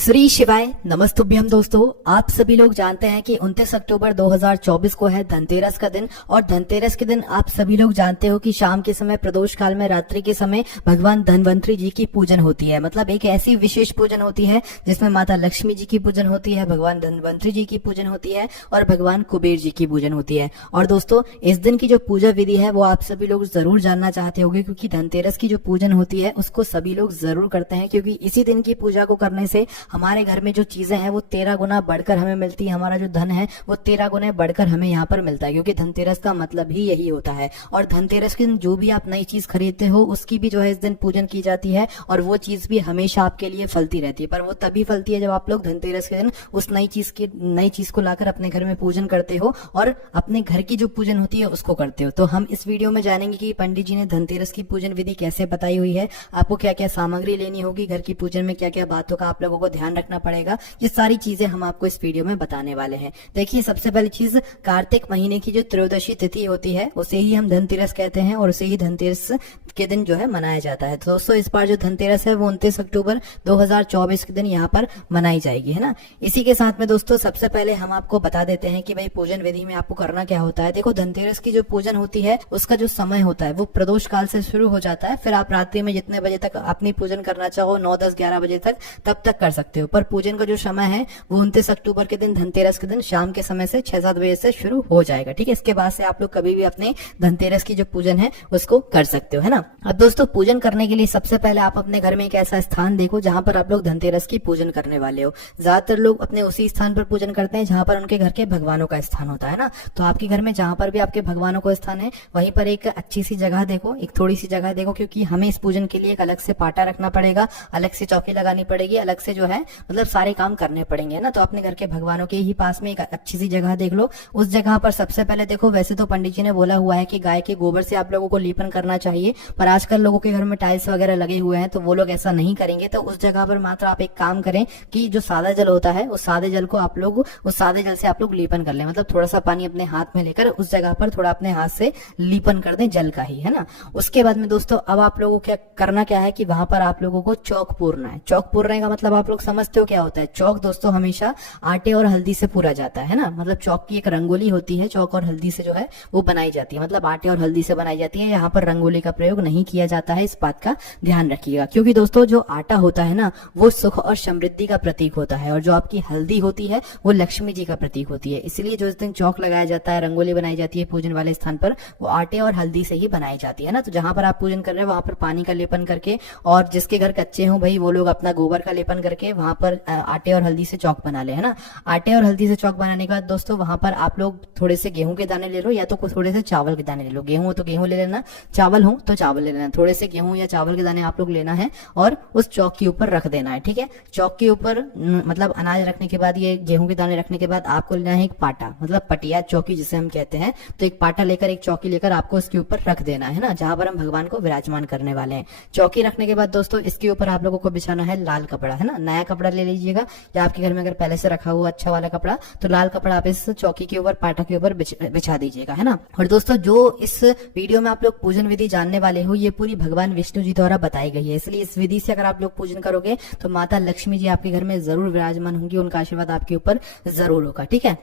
श्री शिवाय नमस्तुभ्यम। दोस्तों, आप सभी लोग जानते हैं कि 29 अक्टूबर 2024 को है धनतेरस का दिन। और धनतेरस के दिन आप सभी लोग जानते हो कि शाम के समय प्रदोष काल में रात्रि के समय भगवान धनवंतरी जी की पूजन होती है। मतलब एक ऐसी विशेष पूजन होती है जिसमें माता लक्ष्मी जी की पूजन होती है, भगवान धनवंतरी जी की पूजन होती है और भगवान कुबेर जी की पूजन होती है। और दोस्तों, इस दिन की जो पूजा विधि है वो आप सभी लोग जरूर जानना चाहते होंगे, क्योंकि धनतेरस की जो पूजन होती है उसको सभी लोग जरूर करते हैं, क्योंकि इसी दिन की पूजा को करने से हमारे घर में जो चीजें हैं वो 13 गुना बढ़कर हमें मिलती है। हमारा जो धन है वो 13 गुना बढ़कर हमें यहाँ पर मिलता है, क्योंकि धनतेरस का मतलब ही यही होता है। और धनतेरस के दिन जो भी आप नई चीज खरीदते हो उसकी भी जो है इस दिन पूजन की जाती है, और वो चीज भी हमेशा आपके लिए फलती रहती है। पर वो तभी फलती है जब आप लोग धनतेरस के दिन उस नई चीज को लाकर अपने घर में पूजन करते हो और अपने घर की जो पूजन होती है उसको करते हो। तो हम इस वीडियो में जानेंगे कि पंडित जी ने धनतेरस की पूजन विधि कैसे बताई हुई है, आपको क्या क्या सामग्री लेनी होगी, घर की पूजन में क्या क्या बातों का आप लोगों को ध्यान रखना पड़ेगा। ये सारी चीजें हम आपको इस वीडियो में बताने वाले हैं। देखिए, सबसे पहली चीज, कार्तिक महीने की जो त्रयोदशी तिथि होती है उसे ही हम धनतेरस कहते हैं, और उसे ही धनतेरस के दिन जो है मनाया जाता है। तो दोस्तों, इस बार जो धनतेरस है वो 29 अक्टूबर 2024 के दिन यहाँ पर मनाई जाएगी, है ना। इसी के साथ में दोस्तों, सबसे पहले हम आपको बता देते हैं कि भाई पूजन विधि में आपको करना क्या होता है। देखो, धनतेरस की जो पूजन होती है उसका जो समय होता है वो प्रदोष काल से शुरू हो जाता है। फिर आप रात्रि में जितने बजे तक अपनी पूजन करना चाहो, 9, 10, 11 बजे तक, तब तक कर सकते हो। पर पूजन का जो समय है वो 29 अक्टूबर के दिन, धनतेरस के दिन शाम के समय से 6-7 बजे से शुरू हो जाएगा। ठीक है, इसके बाद से आप लोग कभी भी अपने धनतेरस की जो पूजन है उसको कर सकते हो, है ना। अब दोस्तों, पूजन करने के लिए सबसे पहले आप अपने घर में एक ऐसा स्थान देखो जहां पर आप लोग धनतेरस की पूजन करने वाले हो। ज्यादातर लोग अपने उसी स्थान पर पूजन करते हैं जहां पर उनके घर के भगवानों का स्थान होता है ना। तो आपके घर में जहां पर भी आपके भगवानों का स्थान है वहीं पर एक अच्छी सी जगह देखो, एक थोड़ी सी जगह देखो, क्योंकि हमें इस पूजन के लिए एक अलग से पाटा रखना पड़ेगा, अलग से चौकी लगानी पड़ेगी, अलग से जो है मतलब सारे काम करने पड़ेंगे ना। तो अपने घर के भगवानों के ही पास में एक अच्छी सी जगह देख लो। उस जगह पर सबसे पहले देखो, वैसे तो पंडित जी ने बोला हुआ है कि गाय के गोबर से आप लोगों को लीपन करना चाहिए, पर आजकल लोगों के घर में टाइल्स वगैरह लगे हुए हैं तो वो लोग ऐसा नहीं करेंगे। तो उस जगह पर मात्र आप एक काम करें कि जो सादा जल होता है उस सादे जल को आप लोग, उस सादे जल से आप लोग लीपन कर लें। मतलब थोड़ा सा पानी अपने हाथ में लेकर उस जगह पर थोड़ा अपने हाथ से लीपन कर दें, जल का ही, है ना। उसके बाद में दोस्तों, अब आप लोगों को करना क्या है कि वहां पर आप लोगों को चौक पूरना है। चौक पूरने का मतलब आप लोग समझते हो क्या होता है। चौक दोस्तों हमेशा आटे और हल्दी से पूरा जाता है ना। मतलब चौक की एक रंगोली होती है, चौक और हल्दी से जो है वो बनाई जाती है, मतलब आटे और हल्दी से बनाई जाती है। यहाँ पर रंगोली का प्रयोग नहीं किया जाता है, इस बात का ध्यान रखिएगा। क्योंकि दोस्तों, जो आटा होता है ना वो सुख और समृद्धि का प्रतीक होता है, और जो आपकी हल्दी होती है वो लक्ष्मी जी का प्रतीक होती है। इसलिए जो इस दिन चौक लगाया जाता है, रंगोली बनाई जाती है पूजन वाले स्थान पर, वो आटे और हल्दी से ही बनाई जाती है ना। तो जहां पर आप पूजन कर रहे हो वहां पर पानी का लेपन करके, और जिसके घर कच्चे हो भाई वो लोग अपना गोबर का लेपन करके वहां पर आटे और हल्दी से चौक बना ले, है ना। आटे और हल्दी से चौक बनाने के बाद दोस्तों वहां पर आप लोग थोड़े से गेहूं के दाने ले लो, या तो थोड़े से चावल के दाने ले लो। गेहूं हो तो गेहूं ले लेना, चावल हो तो चावल ले लेना। थोड़े से गेहूं या चावल के दाने आप लोग लेना है और उस चौक के ऊपर रख देना है। ठीक है, चौक के ऊपर मतलब अनाज रखने के बाद, ये गेहूं के दाने रखने के बाद आपको लेना है एक पाटा, मतलब पटिया चौकी जिसे हम कहते हैं। तो एक पाटा लेकर, एक चौकी लेकर आपको इसके ऊपर रख देना है ना, जहां पर हम भगवान को विराजमान करने वाले हैं। चौकी रखने के बाद दोस्तों इसके ऊपर आप लोगों को बिछाना है लाल कपड़ा, है ना। नया कपड़ा ले लीजिएगा, या आपके घर में अगर पहले से रखा हुआ अच्छा वाला कपड़ा, तो लाल कपड़ा आप इस चौकी के ऊपर, पाटा के ऊपर बिछा दीजिएगा, है ना। और दोस्तों, जो इस वीडियो में आप लोग पूजन विधि जानने वाले हो ये पूरी भगवान विष्णु जी द्वारा बताई गई है। इसलिए इस विधि से अगर आप लोग पूजन करोगे तो माता लक्ष्मी जी आपके घर में जरूर विराजमान होंगी, उनका आशीर्वाद आपके ऊपर जरूर होगा। ठीक है,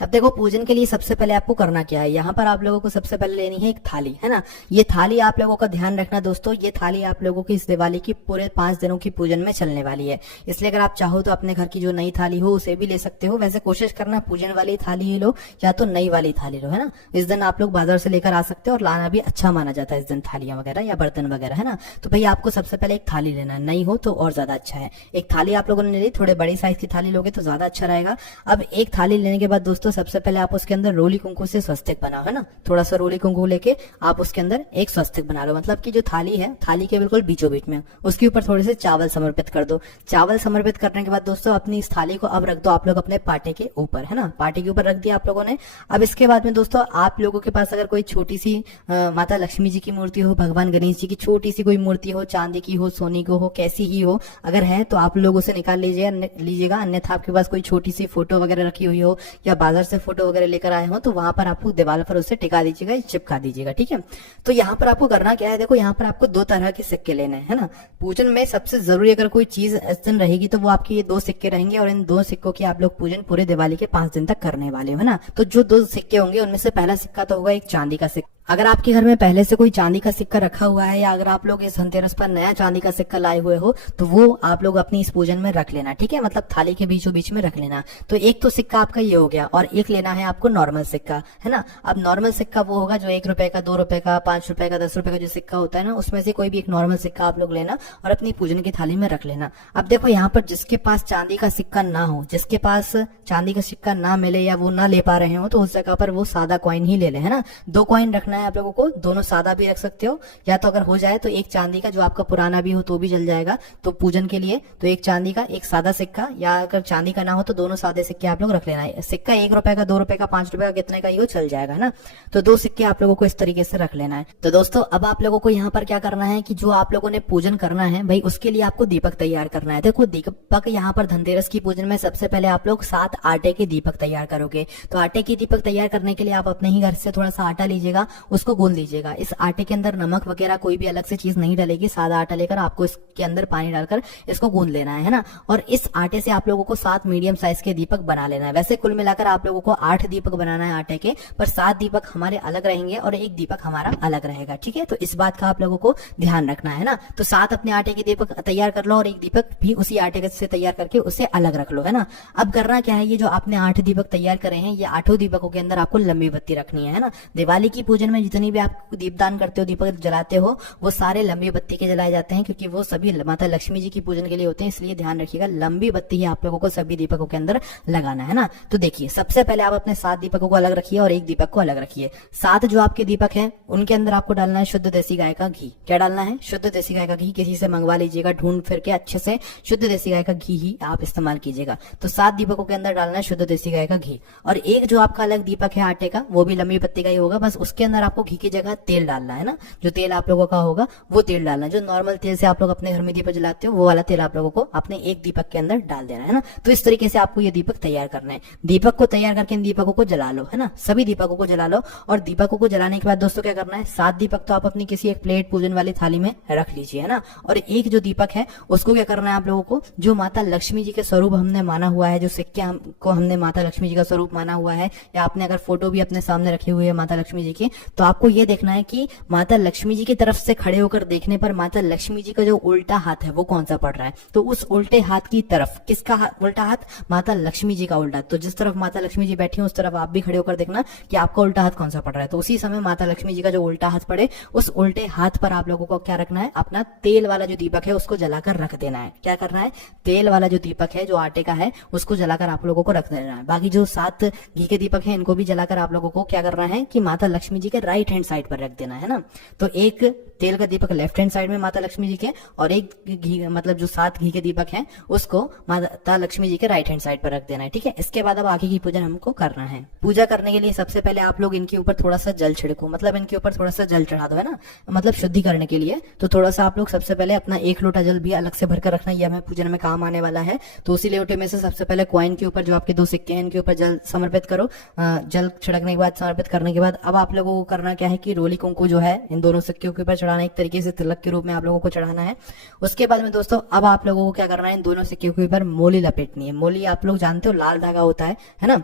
अब देखो, पूजन के लिए सबसे पहले आपको करना क्या है। यहाँ पर आप लोगों को सबसे पहले लेनी है एक थाली, है ना। ये थाली आप लोगों का ध्यान रखना दोस्तों, ये थाली आप लोगों की इस दिवाली की पूरे 5 दिनों की पूजन में चलने वाली है। इसलिए अगर आप चाहो तो अपने घर की जो नई थाली हो उसे भी ले सकते हो। वैसे कोशिश करना पूजन वाली थाली ही लो, या तो नई वाली थाली लो, है ना। इस दिन आप लोग बाजार से लेकर आ सकते हो, और लाना भी अच्छा माना जाता है इस दिन थालियां वगैरह या बर्तन वगैरह, है ना। तो भाई आपको सबसे पहले एक थाली लेना है, नई हो तो और ज्यादा अच्छा है। एक थाली आप लोगों ने ले ली, थोड़े बड़ी साइज की थाली लोगे तो ज्यादा अच्छा रहेगा। अब एक थाली लेने के बाद दोस्तों सबसे पहले आप उसके अंदर रोली कुंकू से स्वस्तिक बनाओ, है ना। थोड़ा सा रोली कुंकू लेके आप उसके अंदर एक स्वस्तिक बना लो। मतलब कि जो थाली है, थाली के बिल्कुल बीचों बीच में उसके ऊपर थोड़े से चावल समर्पित कर दो। चावल समर्पित करने के बाद दोस्तों अपनी इस थाली को अब रख दो आप लोग अपने पाटे के ऊपर, है ना। पाटे के ऊपर रख दिया आप लोगों ने। अब इसके बाद में दोस्तों आप लोगों के पास अगर कोई छोटी सी माता लक्ष्मी जी की मूर्ति हो, भगवान गणेश जी की छोटी सी कोई मूर्ति हो, चांदी की हो, सोने की हो, कैसी ही हो, अगर है तो आप लोग उसे निकाल लीजिएगा। अन्यथा आपके पास कोई छोटी सी फोटो वगैरह रखी हुई हो, या बाजार पार्लर से फोटो वगैरह लेकर आए हो तो वहां पर आपको दीवार पर उसे टिका दीजिएगा, चिपका दीजिएगा, ठीक है। तो यहाँ पर आपको करना क्या है, देखो यहाँ पर आपको 2 तरह के सिक्के लेने हैं, है ना। पूजन में सबसे जरूरी अगर कोई चीज इस दिन रहेगी तो वो आपके ये 2 सिक्के रहेंगे, और इन 2 सिक्कों की आप लोग पूजन पूरे दिवाली के 5 दिन तक करने वाले हो, है ना। तो जो 2 सिक्के होंगे उनमें से पहला सिक्का तो होगा एक चांदी का सिक्का। अगर आपके घर में पहले से कोई चांदी का सिक्का रखा हुआ है, या अगर आप लोग इस धनतेरस पर नया चांदी का सिक्का लाए हुए हो, तो वो आप लोग अपनी इस पूजन में रख लेना, ठीक है, मतलब थाली के बीचों बीच में रख लेना। तो एक तो सिक्का आपका ये हो गया, और एक लेना है आपको नॉर्मल सिक्का, है ना। अब नॉर्मल सिक्का वो होगा जो 1 रुपए का, 2 रुपए का, 5 रुपए का, 10 रुपए का जो सिक्का होता है ना, उसमें से कोई भी एक नॉर्मल सिक्का आप लोग लेना और अपनी पूजन की थाली में रख लेना। अब देखो यहाँ पर जिसके पास चांदी का सिक्का ना हो, जिसके पास चांदी का सिक्का ना मिले या वो ना ले पा रहे हो, तो उस जगह पर वो सादा कॉइन ही ले ले, है ना। 2 कॉइन रखना है आप लोगों को, दोनों सादा भी रख सकते हो, या तो अगर हो जाए तो एक चांदी का जो आपका पुराना भी हो तो भी चल जाएगा। तो पूजन के लिए तो एक चांदी का, एक सादा सिक्का, या अगर चांदी का ना हो तो दोनों सादे सिक्के आप लोग रख लेना है। सिक्का 1 रुपए का, 2 रुपए का, 5 रुपए का, कितने का ही हो चल जाएगा ना। तो 2 सिक्के आप लोगों को इस तरीके से रख लेना है। तो दोस्तों अब आप लोगों को यहाँ पर क्या करना है कि जो आप लोगों ने पूजन करना है भाई, उसके लिए आपको दीपक तैयार करना है। देखो दीपक यहाँ पर धनतेरस की पूजन में सबसे पहले आप लोग 7 आटे के दीपक तैयार करोगे। तो आटे के दीपक तैयार करने के लिए आप अपने ही घर से थोड़ा सा आटा लीजिएगा, उसको गूंद लीजिएगा। इस आटे के अंदर नमक वगैरह कोई भी अलग से चीज नहीं डलेगी, सादा आटा लेकर आपको इसके अंदर पानी डालकर इसको गूंद लेना है ना। और इस आटे से आप लोगों को 7 मीडियम साइज के दीपक बना लेना है। वैसे कुल मिलाकर आप लोगों को 8 दीपक बनाना है आटे के, पर 7 दीपक हमारे अलग रहेंगे और 1 दीपक हमारा अलग रहेगा, ठीक है। तो इस बात का आप लोगों को ध्यान रखना है ना। तो 7 अपने आटे के दीपक तैयार कर लो, और 1 दीपक भी उसी आटे से तैयार करके उसे अलग रख लो, है ना। अब करना क्या है, ये जो आपने 8 दीपक तैयार करे हैं, ये 8 दीपकों के अंदर आपको लंबी बत्ती रखनी है ना। दिवाली की पूजन में जितनी भी आप दीपदान करते हो, दीपक जलाते हो, वो सारे लंबी बत्ती के जलाए जाते हैं, क्योंकि वो सभी माता लक्ष्मी जी की पूजन के लिए होते हैं। इसलिए ध्यान रखिएगा, लंबी बत्ती ही आप लोगों को सभी दीपकों के अंदर लगाना है ना। तो देखिए सबसे पहले आप अपने 7 दीपकों को अलग रखिए और 1 दीपक को अलग रखिए। 7 जो आपके दीपक हैं उनके अंदर आपको डालना है शुद्ध देसी गाय का घी। क्या डालना है? शुद्ध देसी गाय का घी। किसी से मंगवा लीजिएगा, ढूंढ फिर के अच्छे से शुद्ध देसी गाय का घी ही आप इस्तेमाल कीजिएगा। तो 7 दीपकों के अंदर डालना है शुद्ध देसी गाय का घी। और एक जो आपका अलग दीपक है आटे का, वो भी लंबी बत्ती का ही होगा, बस उसके अंदर आपको घी की जगह तेल डालना है ना। जो तेल आप लोगों का होगा वो तेल डालना है। जो नॉर्मल तेल से आप लोग अपने घर में दीपक जलाते हो, वो वाला तेल आप लोगों को अपने 1 दीपक के अंदर डाल देना है ना। तो इस तरीके से आपको ये दीपक तैयार करना है। दीपक को तैयार करके इन दीपकों को जला लो, है ना। सभी दीपकों को जला लो। और दीपकों को जलाने के बाद दोस्तों क्या करना है, 7 दीपक तो आप अपनी किसी एक प्लेट पूजन वाली थाली में रख लीजिए, है ना। और एक जो दीपक है उसको क्या करना है आप लोगों को, जो माता लक्ष्मी जी के स्वरूप हमने माना हुआ है, जो सिक्के को हमने माता लक्ष्मी जी का स्वरूप माना हुआ है, या आपने अगर फोटो भी अपने सामने रखी हुई है माता लक्ष्मी जी की, तो आपको ये देखना है कि माता लक्ष्मी जी की तरफ से खड़े होकर देखने पर माता लक्ष्मी जी का जो उल्टा हाथ है वो कौन सा पड़ रहा है। तो उस उल्टे हाथ की तरफ, किसका उल्टा हाथ? माता लक्ष्मी जी का उल्टा। तो जिस तरफ माता लक्ष्मी जी बैठी हैं उस तरफ आप भी खड़े होकर देखना कि आपका उल्टा हाथ कौन सा पड़ रहा है। तो उसी समय माता लक्ष्मी जी का जो उल्टा हाथ पड़े, उस उल्टे हाथ पर आप लोगों को क्या रखना है, अपना तेल वाला जो दीपक है उसको जलाकर रख देना है। क्या करना है, तेल वाला जो दीपक है जो आटे का है उसको जलाकर आप लोगों को रख देना है। बाकी जो 7 घी के दीपक है इनको भी जलाकर आप लोगों को क्या करना है कि माता लक्ष्मी जी के राइट हैंड साइड पर रख देना है ना। तो एक तेल का दीपक लेफ्ट हैंड साइड में माता लक्ष्मी जी के, और एक घी मतलब जो 7 घी के दीपक हैं उसको माता लक्ष्मी जी के राइट हैंड साइड पर रख देना है, ठीक है। इसके बाद अब आगे की पूजन हमको करना है। पूजा करने के लिए सबसे पहले आप लोग इनके ऊपर थोड़ा सा जल छिड़को, मतलब इनके ऊपर थोड़ा सा जल चढ़ा दो, है ना, मतलब शुद्धि करने के लिए। तो थोड़ा सा आप लोग सबसे पहले अपना 1 लोटा जल भी अलग से भरकर रखना, यह हमें पूजन में काम आने वाला है। तो उसी लोटे में से सबसे पहले कॉइन के ऊपर जो आपके 2 सिक्के हैं इनके ऊपर जल समर्पित करो। जल छिड़कने के बाद, समर्पित करने के बाद अब आप लोगों को करना क्या है कि रोली कुंकू जो है इन दोनों सिक्कों के ऊपर चढ़ाना, एक तरीके से तिलक के रूप में आप लोगों को चढ़ाना है। उसके बाद में दोस्तों अब आप लोगों को क्या करना है, इन दोनों सिक्कों के ऊपर मोली लपेटनी है। मोली आप लोग जानते हो लाल धागा होता है ना।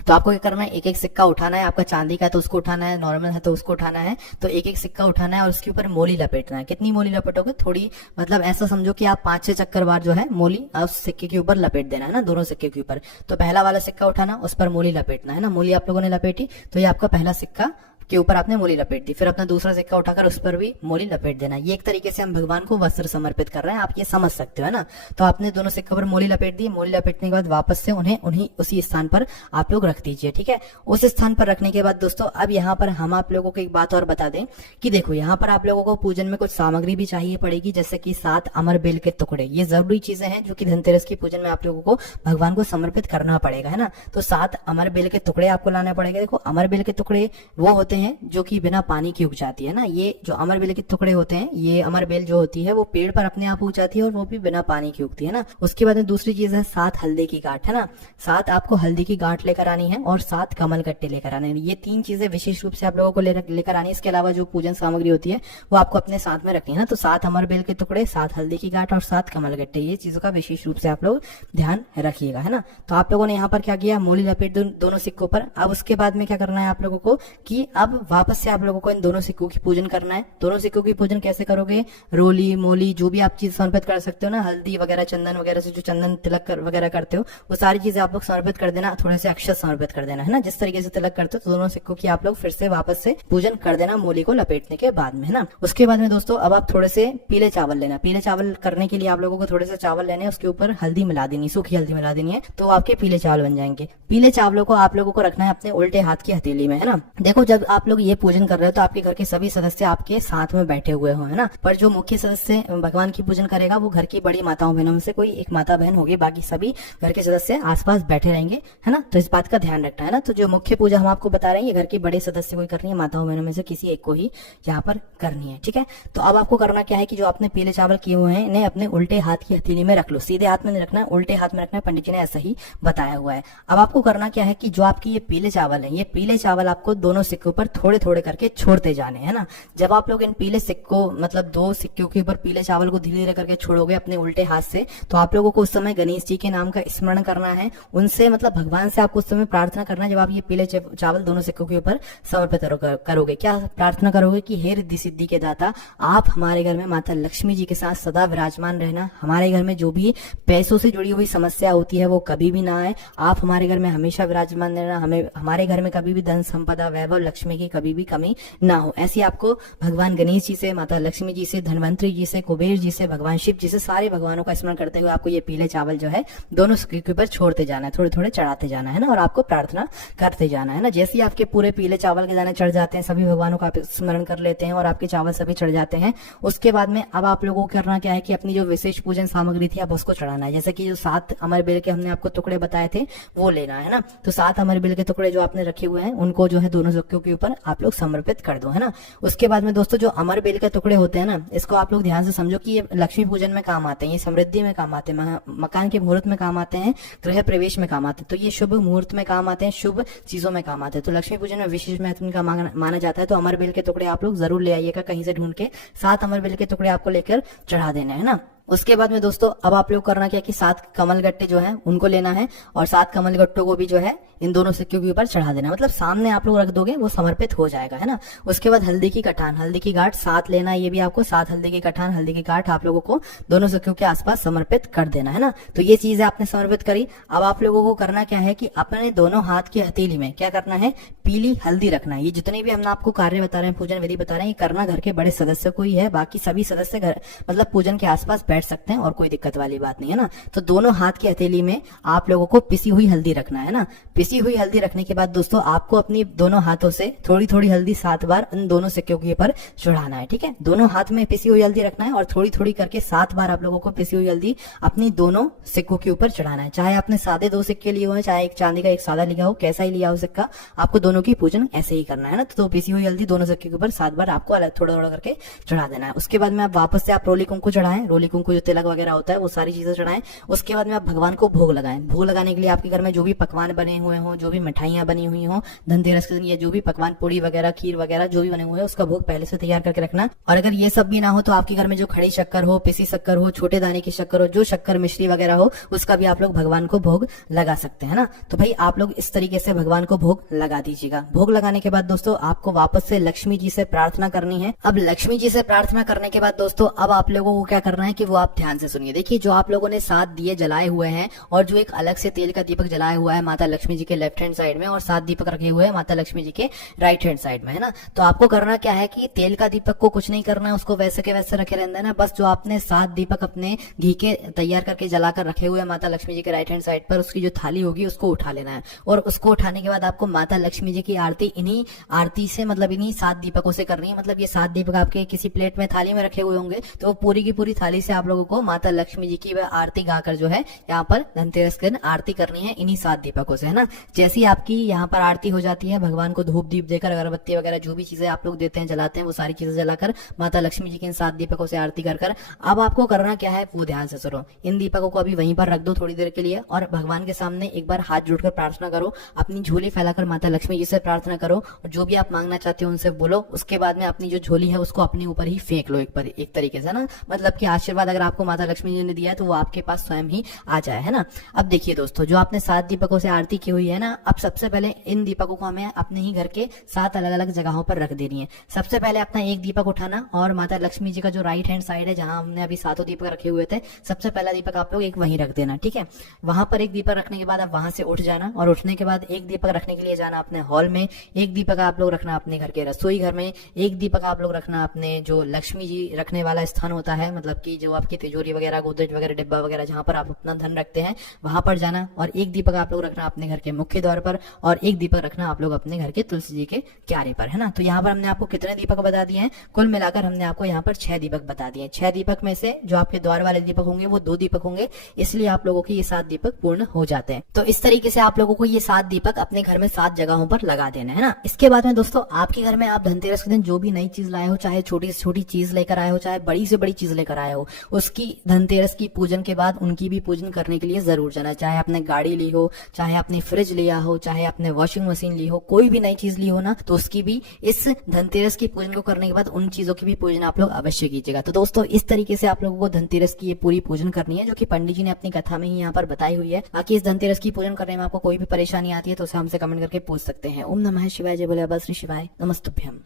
तो आपको क्या करना है, एक एक सिक्का उठाना है। आपका चांदी का है तो उसको उठाना है, नॉर्मल है तो उसको उठाना है। तो एक एक सिक्का उठाना है और उसके ऊपर मोली लपेटना है। कितनी मोली लपेटोगे, थोड़ी, मतलब ऐसा समझो कि आप 5-6 चक्कर बार जो है मोली उस सिक्के के ऊपर लपेट देना है ना, दोनों सिक्के के ऊपर। तो पहला वाला सिक्का उठाना, उस पर मोली लपेटना है ना। मोली आप लोगों ने लपेटी तो ये आपका पहला सिक्का के ऊपर आपने मोली लपेट दी। फिर अपना दूसरा सिक्का उठाकर उस पर भी मोली लपेट देना। ये एक तरीके से हम भगवान को वस्त्र समर्पित कर रहे हैं, आप ये समझ सकते हो, है ना। तो आपने दोनों सिक्कों पर मोली लपेट दी। मोली लपेटने के बाद वापस से उन्हें उसी स्थान पर आप लोग रख दीजिए, ठीक है। उस स्थान पर रखने के बाद दोस्तों अब यहाँ पर हम आप लोगों को एक बात और बता दें कि देखो यहाँ पर आप लोगों को पूजन में कुछ सामग्री भी चाहिए पड़ेगी, जैसे कि 7 अमर बेल के टुकड़े। ये जरूरी चीजें हैं जो कि धनतेरस की पूजन में आप लोगों को भगवान को समर्पित करना पड़ेगा, है ना। तो 7 अमर बेल के टुकड़े आपको लाने पड़ेंगे। देखो अमर बेल के टुकड़े वो होते होते हैं जो कि बिना पानी के उग जाती है ना। ये जो अमर बेल के टुकड़े होते हैं, ये अमर बेल जो होती है वो पेड़ पर अपने आप उग जाती है और वो भी बिना पानी की उगती है ना। उसके बाद में दूसरी चीज है 7 हल्दी की गांठ, है ना। 7 आपको हल्दी की गांठ लेकर आनी है और 7 कमल गट्टे लेकर आने हैं। ये 3 चीजें विशेष रूप से आप लोगों को लेकर आनी है। इसके अलावा जो पूजन सामग्री होती है वो आपको अपने साथ में रखनी है ना। तो 7 अमर बेल के टुकड़े, 7 हल्दी की गांठ और 7 कमल गट्टे, ये चीजों का विशेष रूप से आप लोग ध्यान रखिएगा, है ना। तो आप लोगों ने यहाँ पर क्या किया, मूली लपेट दोनों सिक्कों पर। अब उसके बाद में क्या करना है आप लोगों को कि अब वापस से आप लोगों को इन दोनों सिक्कों की पूजन करना है। दोनों सिक्कों की पूजन कैसे करोगे, रोली मोली जो भी आप चीज समर्पित कर सकते हो ना, हल्दी वगैरह चंदन वगैरह से जो चंदन तिलक वगैरह करते हो वो सारी चीजें आप लोग समर्पित कर देना। थोड़े से अक्षत समर्पित कर देना, है ना। जिस तरीके से तिलक करते हो तो दोनों सिक्कों की आप लोग फिर से वापस से पूजन कर देना मूली को लपेटने के बाद में, है ना। उसके बाद में दोस्तों अब आप थोड़े से पीले चावल लेना। पीले चावल करने के लिए आप लोगों को थोड़े से चावल लेने, उसके ऊपर हल्दी मिला देनी, सूखी हल्दी मिला देनी है, तो आपके पीले चावल बन जाएंगे। पीले चावलों को आप लोगों को रखना है अपने उल्टे हाथ की हथेली में, है ना। देखो जब आप लोग ये पूजन कर रहे हो तो आपके घर के सभी सदस्य आपके साथ में बैठे हुए हो, है ना। पर जो मुख्य सदस्य भगवान की पूजन करेगा वो घर की बड़ी माताओं बहनों में से कोई एक माता बहन होगी, बाकी सभी घर के सदस्य आसपास बैठे रहेंगे, है ना। तो इस बात का ध्यान रखना है ना। तो जो मुख्य पूजा हम आपको बता रहे हैं ये घर के बड़े सदस्य को करनी है, माताओं बहनों में से किसी एक को ही यहाँ पर करनी है, ठीक है। तो अब आपको करना क्या है कि जो आपने पीले चावल किए हुए हैं इन्हें अपने उल्टे हाथ की हथेली में रख लो। सीधे हाथ में नहीं रखना है, उल्टे हाथ में रखना है, पंडित जी ने ऐसा ही बताया हुआ है। अब आपको करना क्या है कि जो आपकी ये पीले चावल है, ये पीले चावल आपको दोनों सिक्कों पर थोड़े थोड़े करके छोड़ते जाने, है ना। जब आप लोग इन पीले सिक्कों मतलब 2 सिक्कों के ऊपर पीले चावल को धीरे धीरे करके छोड़ोगे अपने उल्टे हाथ से, तो आप लोगों को उस समय गणेश जी के नाम का स्मरण करना है। उनसे मतलब भगवान से आपको उस समय प्रार्थना करना है जब आप ये पीले चावल दोनों सिक्कों के ऊपर समर्पित करोगे। क्या प्रार्थना करोगे कि हे रिद्धि सिद्धि के दाता, आप हमारे घर में माता लक्ष्मी जी के साथ सदा विराजमान रहना। हमारे घर में जो भी पैसों से जुड़ी हुई समस्या होती है वो कभी भी ना आए। आप हमारे घर में हमेशा विराजमान रहना। हमें हमारे घर में कभी भी धन संपदा वैभव लक्ष्मी की कभी भी कमी ना हो। ऐसी आपको भगवान गणेश जी से, माता लक्ष्मी जी से, धनवंतरी जी से, कुबेर जी से, भगवान शिव जी से, सारे भगवानों का स्मरण करते हुए आपको ये पीले चावल जो है दोनों सिक्कों के ऊपर छोड़ते जाना है, थोड़े थोड़े चढ़ाते जाना है ना, और आपको प्रार्थना करते जाना है ना। जैसे ही आपके पूरे पीले चावल के दाने चढ़ जाते हैं, सभी भगवानों का आप स्मरण कर लेते हैं और आपके चावल सभी चढ़ जाते हैं, उसके बाद में अब आप लोगों को करना क्या है कि अपनी जो विशेष पूजन सामग्री थी अब उसको चढ़ाना है। जैसे कि जो 7 अमर बेल के हमने आपको टुकड़े बताए थे वो लेना है ना। तो 7 अमर बेल के टुकड़े जो आपने रखे हुए हैं उनको जो है दोनों सिक्कों के ऊपर आप लोग समर्पित कर दो, है ना। उसके बाद में दोस्तों जो अमर बेल के टुकड़े होते हैं ना, इसको आप लोग ध्यान से समझो कि ये लक्ष्मी पूजन में काम आते हैं, ये समृद्धि में काम आते हैं, मकान के मुहूर्त में काम आते हैं, गृह प्रवेश में काम आते हैं। तो ये शुभ मुहूर्त में काम आते हैं, शुभ चीजों में काम आते हैं। तो लक्ष्मी पूजन में विशेष महत्व इनका माना जाता है। तो अमर बेल के टुकड़े आप लोग जरूर ले आइएगा कहीं से ढूंढ के। 7 अमर बेल के टुकड़े आपको लेकर चढ़ा देने, है ना। उसके बाद में दोस्तों अब आप लोग करना क्या कि 7 कमल गट्टे जो है उनको लेना है और 7 कमल गट्टों को भी जो है इन दोनों सिक्कों के ऊपर चढ़ा देना। मतलब सामने आप लोग रख दोगे वो समर्पित हो जाएगा, है ना। उसके बाद हल्दी की कठान, हल्दी की गांठ 7 लेना है, ये भी आपको 7 हल्दी की कठान, हल्दी की गांठ आप लोगों को दोनों सिक्कों के आसपास समर्पित कर देना, है ना। तो ये चीज आपने समर्पित करी। अब आप लोगों को करना क्या है कि अपने दोनों हाथ की हथेली में क्या करना है, पीली हल्दी रखना है। ये जितने भी हम आपको कार्य बता रहे हैं, पूजन विधि बता रहे हैं, ये करना घर के बड़े सदस्य को ही है। बाकी सभी सदस्य घर मतलब पूजन के आसपास बैठ सकते हैं और कोई दिक्कत वाली बात नहीं, है ना। तो दोनों हाथ की हथेली में आप लोगों को पिसी हुई हल्दी रखना है ना। पिसी हुई हल्दी रखने के बाद दोस्तों आपको अपनी दोनों हाथों से थोड़ी थोड़ी हल्दी 7 बार इन दोनों सिक्कों के ऊपर चढ़ाना है, ठीक है। दोनों हाथ में पिसी हुई हल्दी रखना है और थोड़ी थोड़ी करके 7 बार आप लोगों को पिसी हुई हल्दी अपनी दोनों सिक्कों के ऊपर चढ़ाना है। चाहे आपने सादे 2 सिक्के लिए हो, चाहे एक चांदी का एक सादा लिया हो, कैसा ही लिया हो सिक्का, आपको दोनों की पूजन ऐसे ही करना है ना। तो पिसी हुई हल्दी दोनों सिक्के के ऊपर 7 बार आपको अलग थोड़ा थोड़ा करके चढ़ा देना है। उसके बाद में आप वापस से आप रोली कुंकू चढ़ाएं, रोली कुंकू जो तिलक वगैरह होता है वो सारी चीजें चढ़ाएं। उसके बाद में आप भगवान को भोग लगाएं। भोग लगाने के लिए आपके घर में जो भी पकवान बने हुए हो, जो भी मिठाइयां बनी हुई हो, धनतेरस के दिन ये जो भी पकवान पूड़ी वगैरह खीर वगैरह जो भी बने हुए हैं उसका भोग पहले से तैयार करके रखना। और अगर ये सब भी ना हो तो आपके घर में जो खड़ी शक्कर हो, पिसी शक्कर हो, छोटे दाने की शक्कर हो, जो शक्कर मिश्री वगैरह हो, उसका भी आप लोग भगवान को भोग लगा सकते हैं ना। तो भाई आप लोग इस तरीके से भगवान को भोग लगा दीजिएगा। भोग लगाने के बाद दोस्तों आपको वापस से लक्ष्मी जी से प्रार्थना करनी है। अब लक्ष्मी जी से प्रार्थना करने के बाद दोस्तों अब आप लोगों को क्या करना है कि वो आप ध्यान से सुनिए। देखिए जो आप लोगों ने 7 दिए जलाए हुए हैं और जो एक अलग से तेल का दीपक जलाया हुआ है माता लक्ष्मी जी के लेफ्ट हैंड साइड में और 7 दीपक रखे हुए हैं माता लक्ष्मी जी के राइट हैंड साइड में, है ना। तो आपको करना क्या है कि तेल का दीपक को कुछ नहीं करना है, उसको वैसे के वैसे रखे रहना है ना। बस जो आपने 7 दीपक अपने घी के तैयार करके जलाकर रखे हुए हैं माता लक्ष्मी जी के राइट हैंड साइड पर, उसकी जो थाली होगी उसको उठा लेना है। और उसको उठाने के बाद आपको माता लक्ष्मी जी की आरती इन्हीं आरती से मतलब इन्हीं 7 दीपकों से करनी है। मतलब ये 7 दीपक आपके किसी प्लेट में थाली में रखे हुए होंगे तो वो पूरी की पूरी थाली से आप लोगों को माता लक्ष्मी जी की आरती गाकर जो है यहाँ पर धनतेरस के दिन आरती करनी है इन्हीं 7 दीपकों से, है ना। जैसी आपकी यहाँ पर आरती हो जाती है, भगवान को धूप दीप देकर, अगरबत्ती वगैरह जो भी चीजें आप लोग देते हैं, जलाते हैं, वो सारी चीजें जलाकर माता लक्ष्मी जी के इन 7 दीपकों से आरती कर अब आपको करना क्या है वो ध्यान से सुनो। इन दीपकों को अभी वहीं पर रख दो थोड़ी देर के लिए और भगवान के सामने एक बार हाथ जोड़कर प्रार्थना करो, अपनी झोली फैलाकर माता लक्ष्मी जी से प्रार्थना करो और जो भी आप मांगना चाहते हो उनसे बोलो। उसके बाद में अपनी जो झोली है उसको अपने ऊपर ही फेंक लो एक तरीके से ना, मतलब कि आशीर्वाद अगर आपको माता लक्ष्मी जी ने दिया है तो वो आपके पास स्वयं ही आ जाए, है ना। अब देखिए दोस्तों, जो आपने 7 दीपकों से आरती की हुई है ना, अब सबसे पहले इन दीपकों को हमें अपने ही घर के 7 अलग अलग जगहों पर रख देनी है। सबसे पहले अपना एक दीपक उठाना और माता लक्ष्मी जी का जो राइट हैंड साइड है जहां हमने अभी 7 दीपक रखे हुए थे, सबसे पहला दीपक आप लोग एक वहीं रख देना, ठीक है। वहां पर एक दीपक रखने के बाद आप वहां से उठ जाना और उठने के बाद एक दीपक रखने के लिए जाना अपने हॉल में, एक दीपक आप लोग रखना अपने घर के रसोई घर में, एक दीपक आप लोग रखना अपने जो लक्ष्मी जी रखने वाला स्थान होता है, मतलब कि जो आपकी तिजोरी वगैरह, गोदरेज वगैरह, डिब्बा वगैरह जहां पर आप अपना धन रखते हैं वहां पर जाना। और एक दीपक आप लोग रखना अपने घर के मुख्य द्वार पर और एक दीपक रखना आप लोग अपने घर के तुलसी जी के क्यारे पर, है ना। तो यहाँ पर हमने आपको कितने दीपक बता दिए हैं, कुल मिलाकर हमने आपको यहाँ पर 6 दीपक बता दिए। 6 दीपक में से जो आपके द्वार वाले दीपक होंगे वो 2 दीपक होंगे, इसलिए आप लोगों के ये 7 दीपक पूर्ण हो जाते हैं। तो इस तरीके से आप लोगों को ये 7 दीपक अपने घर में 7 जगहों पर लगा देना है ना। इसके बाद में दोस्तों, आपके घर में आप धनतेरस के दिन जो भी नई चीज लाए हो, चाहे छोटी से छोटी चीज लेकर आए हो, चाहे बड़ी से बड़ी चीज लेकर आए हो, उसकी धनतेरस की पूजन के बाद उनकी भी पूजन करने के लिए जरूर जाना। चाहे आपने गाड़ी ली हो, चाहे आपने फ्रिज लिया हो, चाहे आपने वॉशिंग मशीन ली हो, कोई भी नई चीज ली हो ना, तो उसकी भी इस धनतेरस की पूजन को करने के बाद उन चीजों की भी पूजन आप लोग अवश्य कीजिएगा। तो दोस्तों, इस तरीके से आप लोगों को धनतेरस की ये पूरी पूजन करनी है, जो कि पंडित जी ने अपनी कथा में ही यहाँ पर बताई हुई है। बाकी इस धनतेरस की पूजन करने में आपको कोई भी परेशानी आती है तो उसे हमसे कमेंट करके पूछ सकते हैं। ओम नमः शिवाय, जय बोले बाबा श्री शिवाय, नमस्तुभ्यम।